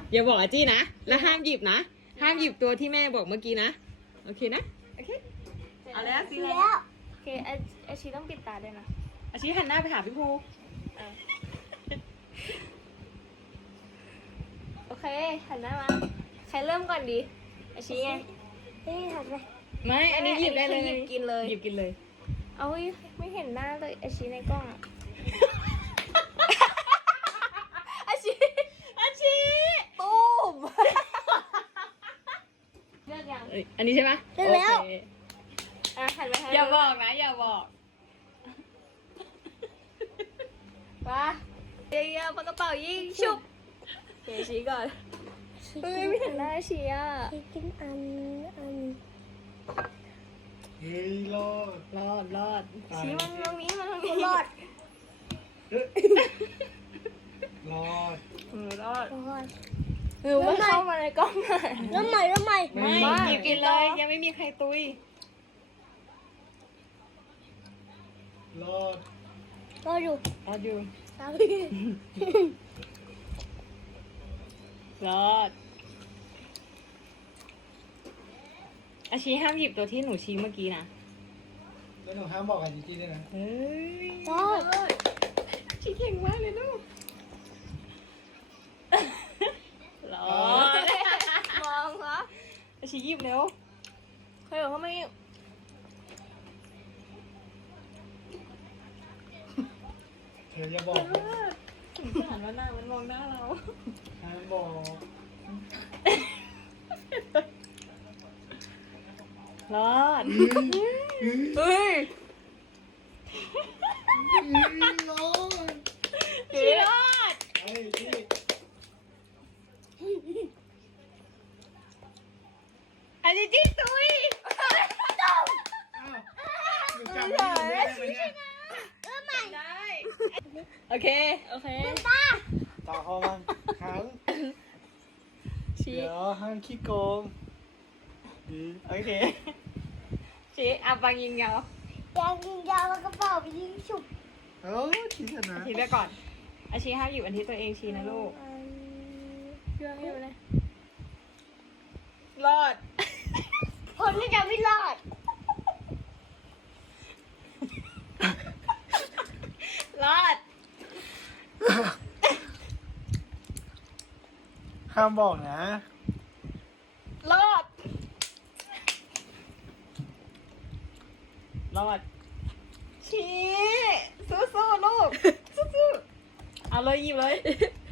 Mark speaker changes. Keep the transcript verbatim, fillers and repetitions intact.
Speaker 1: อย่าบอกอาจี้นะแล้วห้ามหยิบนะห้ามหยิบตัวที่แม่บอกเมื่อกี้นะโอเคนะโอเคเอาแล้วสิแล้ว
Speaker 2: โอเคอาชีต้องปิดตาด้วยนะ
Speaker 1: อาชี้หันหน้าไปหาพี่ภู
Speaker 2: โอเคหันหน้ามาใครเริ่มก่อนดีอาชีไง
Speaker 3: นี่หันไป
Speaker 1: ไม่อันนี้หยิบได้เลย
Speaker 2: หยิบกินเลย
Speaker 1: หยิบกินเลย
Speaker 2: เอาไม่เห็นหน้าเลยอาชีในกล้องอะอาชี
Speaker 1: อาชี
Speaker 2: ตุ้มเลือกยัง
Speaker 1: อันนี้ใช่ไหม
Speaker 3: ได้แล้ว
Speaker 1: โอเค
Speaker 2: อ่ะหันไปทาง
Speaker 1: อย่าบอกนะอย่าบอก
Speaker 2: มาเดี๋ยวปากกระเป๋ายิงชุบเดี๋ยวชี้ก่อนเฮ้ยไม่เห็นหน้าชี้อ่ะ
Speaker 3: ชีกินอันอัน
Speaker 4: เฮ้ยรอด
Speaker 1: รอดรอด
Speaker 2: ชี้มันตรงนี้มันตรงนี้
Speaker 3: รอด
Speaker 4: รอด
Speaker 2: เออรอด
Speaker 3: รอด
Speaker 2: หรือว่าเข้ามาในกล้องหน่อย
Speaker 3: แล้วใหม่แล้วใหม่
Speaker 1: ไม่
Speaker 2: ไม่
Speaker 1: หยิบกินเลยยังไม่มีใครตุย
Speaker 4: รอด
Speaker 3: รออยู่
Speaker 1: รอดอยู่
Speaker 3: ครับ
Speaker 1: รอดอาชีห้ามหยิบตัวที่หนูชี้เมื่อกี้นะ
Speaker 4: แล้วหนูห้ามบอกกับจีจี้ด้วยนะ
Speaker 1: เฮ้ย
Speaker 3: รอด
Speaker 1: ชีเก่งมากเลยลูกรอด
Speaker 2: มองเหรอ
Speaker 1: อาชีหยิบเร็ว
Speaker 2: เคยบอกเขาไม่
Speaker 4: เธออย่าบอกนะ
Speaker 1: สงสารว่าหน้ามันมองหน้าเรา
Speaker 4: ห้ามบอก
Speaker 1: รอด
Speaker 2: เฮ้ย
Speaker 4: รอด
Speaker 1: ชีรอด
Speaker 4: ไอ้ที่
Speaker 1: อาชีจิ้ตุย
Speaker 4: อ้าวหนูจำไม่ได้ไหมเนี่ย
Speaker 1: ได้โอเค
Speaker 2: โอเค
Speaker 4: ต่อเข้ามาครั้ง
Speaker 1: ชี้
Speaker 4: เดี๋ยวห้ามขี้โกงดีโอเค
Speaker 1: ชี้อาปังยิงยาวย
Speaker 3: างยิงยาวแล้วกระเป๋าไปยิงฉุบ
Speaker 4: เอ้ยชี้ชนะ
Speaker 1: ชี้ไปก่อนอาชีห้ามหยิบอันที่ตัวเองชี้นะลูก
Speaker 2: เรื่องนี้เลย
Speaker 1: รอด
Speaker 3: คนที่จะไม่รอด
Speaker 1: รอด
Speaker 4: ห้ามบอกนะ
Speaker 1: รอด รอด ชี้สู้ๆลูก สู้ๆเอาเลยหยิบเลย